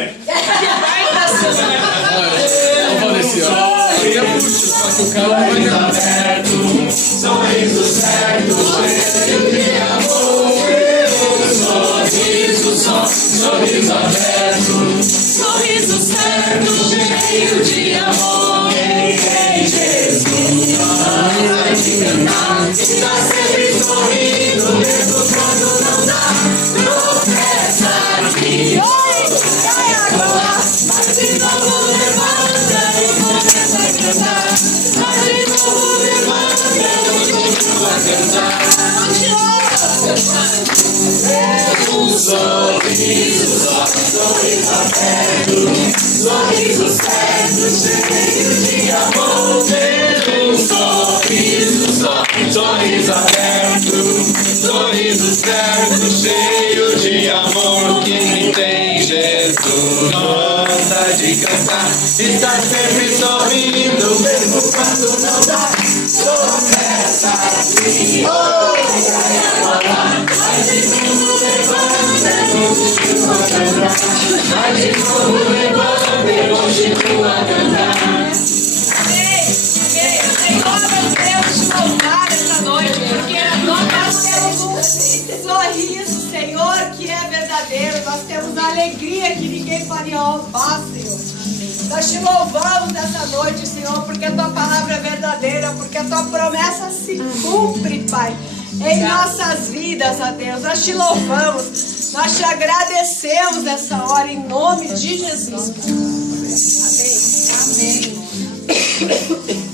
velho. Eu falei assim, ó. Queria puxar, só que o cara vai dar certo. Sorriso certo, cheio de amor. Sorriso só, sorriso aberto. Sorriso certo, cheio de amor. Quem tem Jesus gosta de cantar. Está sempre sorrindo, mesmo quando não dá. Tropeça de novo, cai agora. Mas de novo levanta e começa a cantar. Mas de novo levanta e continua a cantar. Um sorriso só, sorriso aberto. Sorriso certo, cheio de amor. Um sorriso só, sorriso aberto. Sorriso certo, cheio de amor. Quem tem Jesus gosta de cantar. Está sempre sorrindo, mesmo quando não dá. Tropeça assim, mas de novo levanta e continua a cantar. Mas de novo levanta e continua a cantar. Amém. Senhor, meu Deus, te louvar essa noite, porque nós temos um sorriso, Senhor, que é verdadeiro. Nós temos a alegria que ninguém pode roubar, Senhor. Nós te louvamos nessa noite, Senhor, porque a tua palavra é verdadeira, porque a tua promessa se cumpre, Pai, em nossas vidas, ó Deus. Nós te louvamos, nós te agradecemos nessa hora, em nome de Jesus. Amém. Amém.